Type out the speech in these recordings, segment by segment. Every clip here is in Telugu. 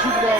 Thank you.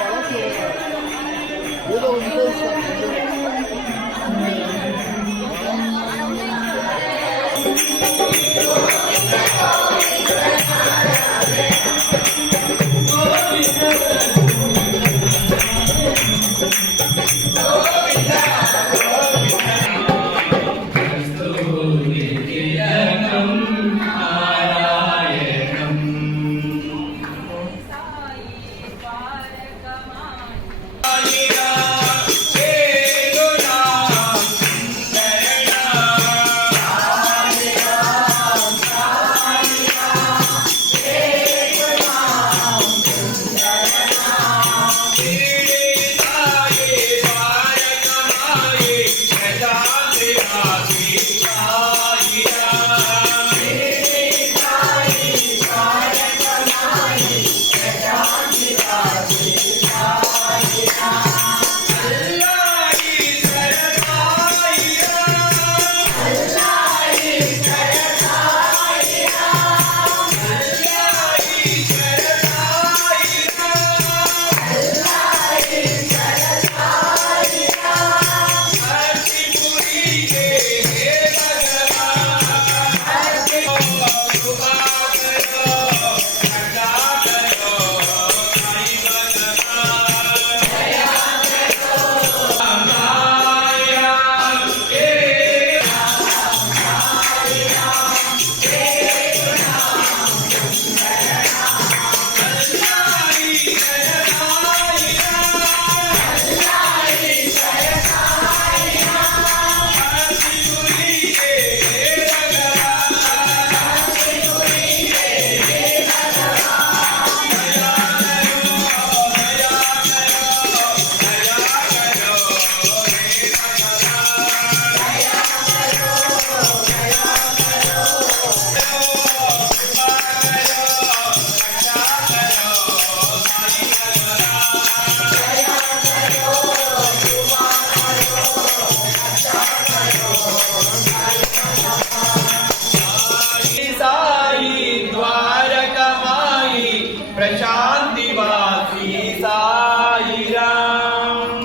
प्रशांतिवासी साई राम।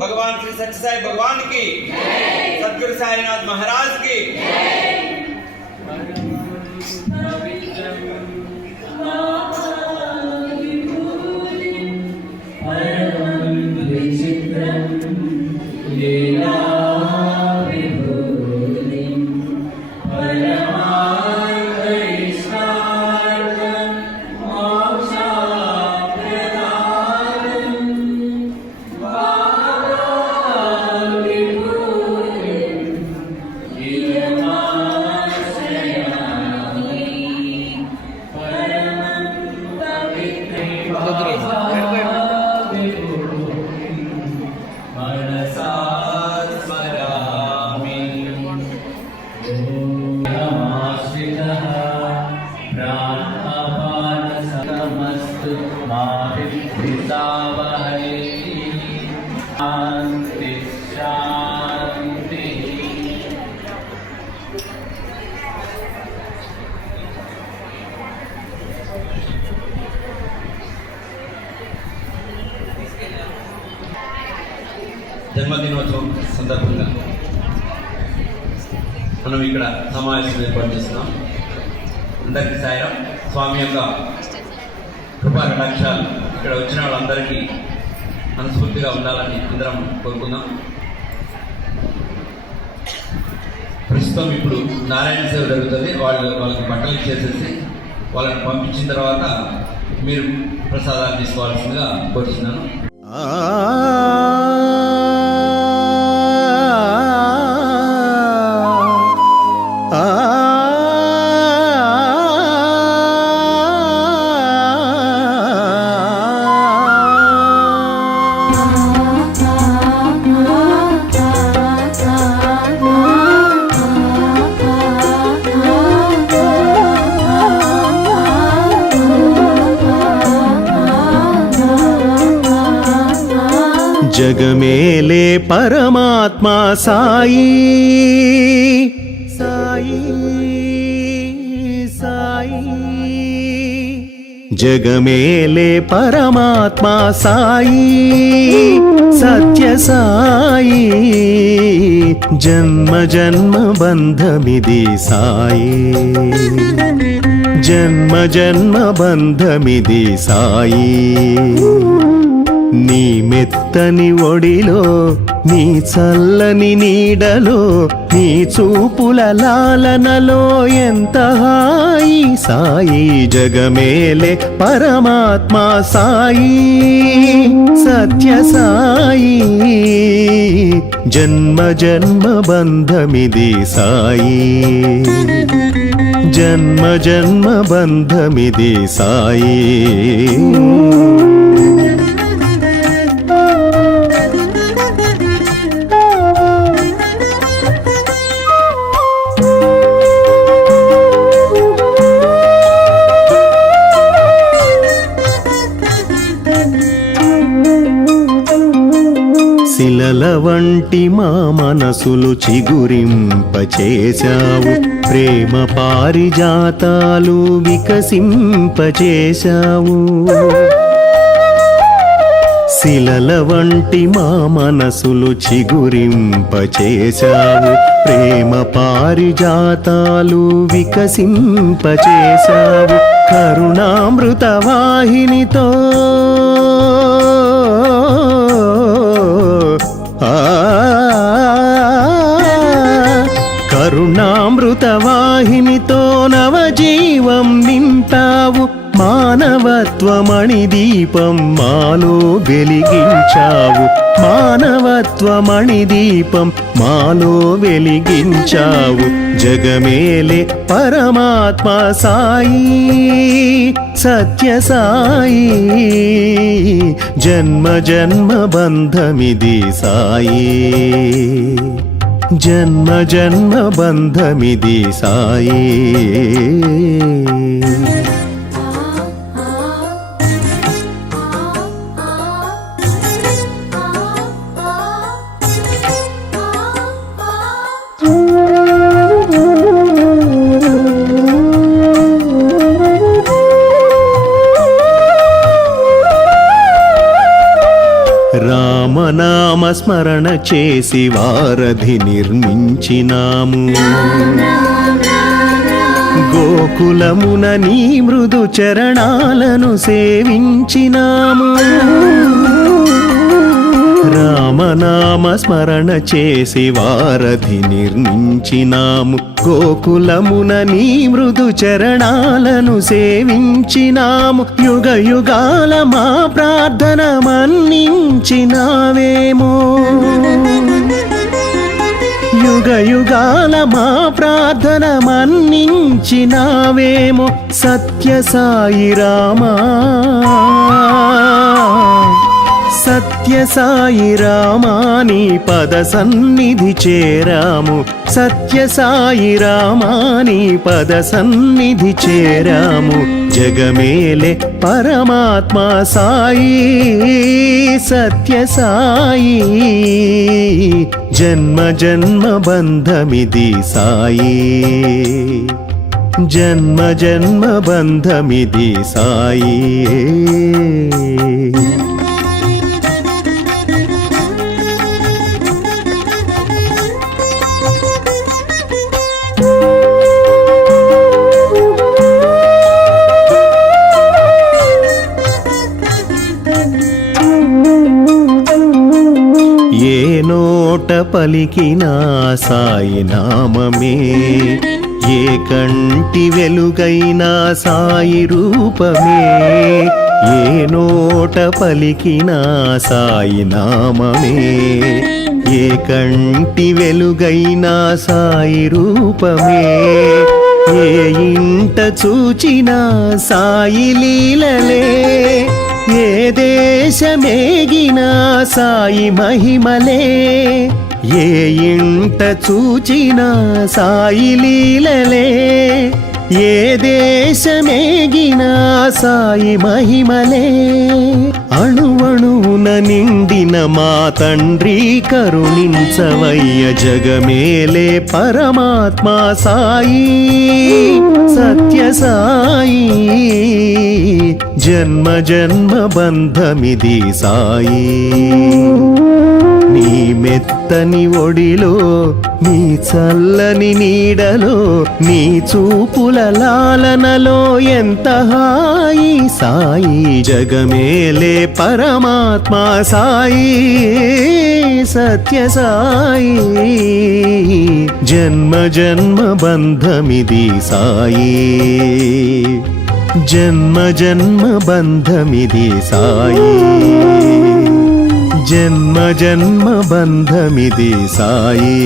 भगवान श्री सच्चे साई भगवान की, सतगुरु साईनाथ महाराज की। జన్మదినోత్సవం సందర్భంగా మనం ఇక్కడ సమావేశం ఏర్పాటు చేస్తున్నాం. అందరికీ సాయం. స్వామి యొక్క కృపా కటాక్షాలు ఇక్కడ వచ్చిన వాళ్ళందరికీ మనస్ఫూర్తిగా ఉండాలని అందరం కోరుకుందాం. ప్రస్తుతం ఇప్పుడు నారాయణ సేవ జరుగుతుంది. వాళ్ళకి బట్టలు ఇచ్చేసేసి వాళ్ళని పంపించిన తర్వాత మీరు ప్రసాదాలు తీసుకోవాల్సిందిగా కోరుతున్నాను. జగమేలే పరమాత్మా సాయి సాయి సాయి, జగమేలే పరమాత్మా సాయి సత్య సాయి, జన్మ జన్మ బంధమిది సాయి, జన్మ జన్మ బంధమిది సాయి. నీ మెత్తని ఒడిలో నీ చల్లని నీడలో నీ చూపుల లాలనలో ఎంత హాయి సాయి జగమేలే పరమాత్మ సాయి సత్య సాయి జన్మ జన్మ బంధమిది సాయి జన్మ జన్మ బంధమిది సాయి శిలల వంటి మా మనసులు చిగురింపచేశావు ప్రేమ పారిజాతాలు వికసింపచేశావు శిలల వంటి మా మనసులు చిగురింపచేశావు ప్రేమ పారిజాతాలు వికసింపచేశావు కరుణామృత వాహినితో కరుణామృత వాహినితో నవజీవం నింపావు మానవత్వమణి దీపం మాలో వెలిగించావు మానవత్వమణి దీపం మాలో వెలిగించావు జగమేలే పరమాత్మ సాయి సత్య సాయి జన్మ జన్మ బంధమిది సాయి జన్మ జన్మ బంధమిది సాయి రామనామ స్మరణ చేసి వారధి నిర్మించినాము గోకులమున నీ మృదు చరణాలను సేవించినాము రామనామ స్మరణ చేసి వారధి నిర్మించినాము గోకులమున నీ మృదు చరణాలను సేవించినాము యుగ యుగాల మా ప్రార్థన మన్నించినావేమో యుగ యుగాల మా ప్రార్థన మన్నించినావేమో సత్య సాయి రామా సత్య సాయి రామా నీ పద సన్నిధి చేరాము సత్య సాయి రామా నీ పద సన్నిధి చేరాము జగమేలే పరమాత్మ సాయి సత్య సాయి జన్మ జన్మ బంధమిది సాయి జన్మ జన్మ బంధమిది సాయి ఏ నోట పలికినా సాయి నామమే ఏ కంటి వెలుగైనా సాయి రూపమే ఏ నోట పలికినా సాయి నామమే ఏ కంటి వెలుగైనా సాయి రూపమే ఏ ఇంట చూచినా సాయి లీలలే ఏ దేశమేగినా సాయి మహిమలే ఏ ఇంట చూచినా సాయి లీలలే ఏ దేశమేగినా సాయి మహిమలే అణువణువున నిండిన మా తండ్రి కరుణించవయ్య జగమేలే పరమాత్మ సాయి సత్య సాయి జన్మ జన్మ బంధమిది సాయి నీ మెత్తని ఒడిలో నీ చల్లని నీడలో నీ చూపుల లాలనలో ఎంత హాయి సాయి జగమేలే పరమాత్మ సాయి సత్య సాయి జన్మ జన్మ బంధమిది సాయి జన్మ జన్మ బంధమిది సాయి జన్మ జన్మ బంధమిది సాయి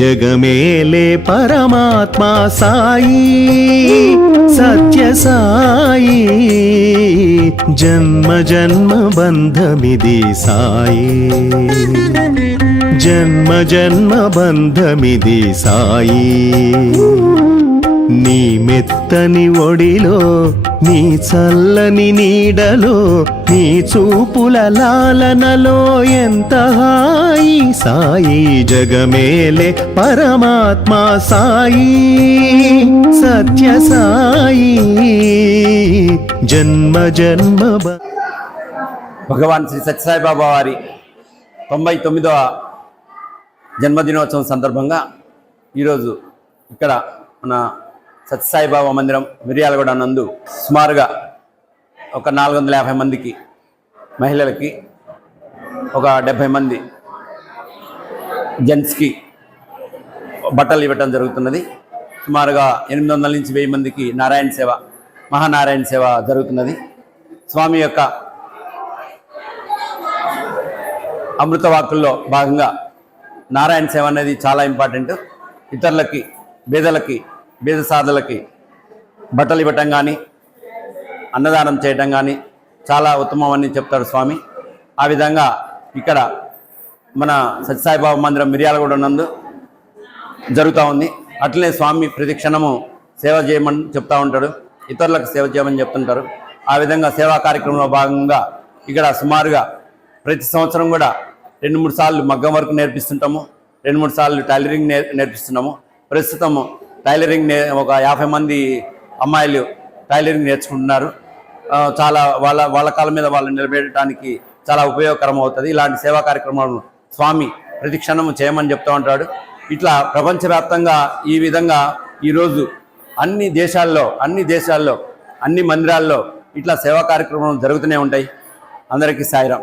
జగమేలే పరమాత్మ సాయి సత్య సాయి జన్మ జన్మ బంధమిది సాయి జన్మ జన్మ బంధమిది సాయి నీ మెత్తని ఒడిలో నీ చల్లని నీడలో నీ చూపుల లాలనలో ఎంత హాయి సాయి జగమేలే పరమాత్మ సాయి సత్య సాయి జన్మ జన్మ భగవాన్ శ్రీ సత్యసాయి బాబా వారి 99వ జన్మదినోత్సవం సందర్భంగా ఈరోజు ఇక్కడ మన సత్యసాయి బాబా మందిరం మిర్యాలగూడ నందు సుమారుగా ఒక 450 మందికి మహిళలకి ఒక 70 మంది జెంట్స్కి బట్టలు ఇవ్వటం జరుగుతున్నది. సుమారుగా 800 నుంచి 1000 మందికి నారాయణ సేవ మహానారాయణ సేవ జరుగుతున్నది. స్వామి యొక్క అమృతవాక్కుల్లో భాగంగా నారాయణ సేవ అనేది చాలా ఇంపార్టెంట్. ఇతరులకి బీద సాధులకి బట్టలు ఇవ్వటం కానీ అన్నదానం చేయటం కానీ చాలా ఉత్తమం అని చెప్తారు స్వామి. ఆ విధంగా ఇక్కడ మన సత్యసాయి బాబా మందిరం మిర్యాలగూడ నందు జరుగుతూ ఉంది. అట్లనే స్వామి ప్రతి క్షణము సేవ చేయమని చెప్తూ ఉంటాడు, ఇతరులకు సేవ చేయమని చెప్తుంటారు. ఆ విధంగా సేవా కార్యక్రమంలో భాగంగా ఇక్కడ సుమారుగా ప్రతి సంవత్సరం కూడా 2-3 సార్లు మగ్గం వర్క్ నేర్పిస్తుంటాము, 2-3 సార్లు టైలరింగ్ నేర్పిస్తున్నాము. ప్రస్తుతము టైలరింగ్ ఒక 50 మంది అమ్మాయిలు టైలరింగ్ నేర్చుకుంటున్నారు. చాలా వాళ్ళ కాళ్ళ మీద వాళ్ళు నిలబెట్టడానికి చాలా ఉపయోగకరం అవుతుంది. ఇలాంటి సేవా కార్యక్రమాలను స్వామి ప్రతి క్షణము చేయమని చెప్తూ ఉంటాడు. ఇట్లా ప్రపంచవ్యాప్తంగా ఈ విధంగా ఈరోజు అన్ని దేశాల్లో అన్ని మందిరాల్లో ఇట్లా సేవా కార్యక్రమాలు జరుగుతూనే ఉంటాయి. అందరికీ సాయిరాం.